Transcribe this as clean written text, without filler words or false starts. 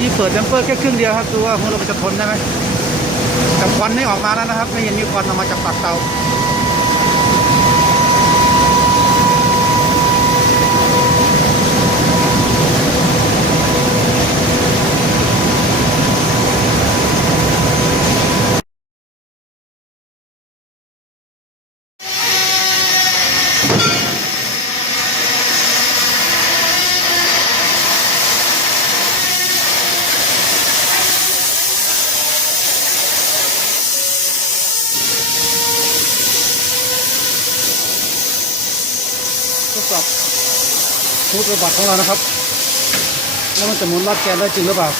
นี่เปิดแดมเปอร์แค่ครึ่งเดียวครับดูว่าหัวเราจะทนได้ไหมแต่ควันไม่ออกมาแล้วนะครับไม่เห็นมีควันออกมาจากปากเตาทดสอบฮูดระบัดของเรานะครับว่ามันจะหมุนลอดแกนได้จริงหรือเปล่า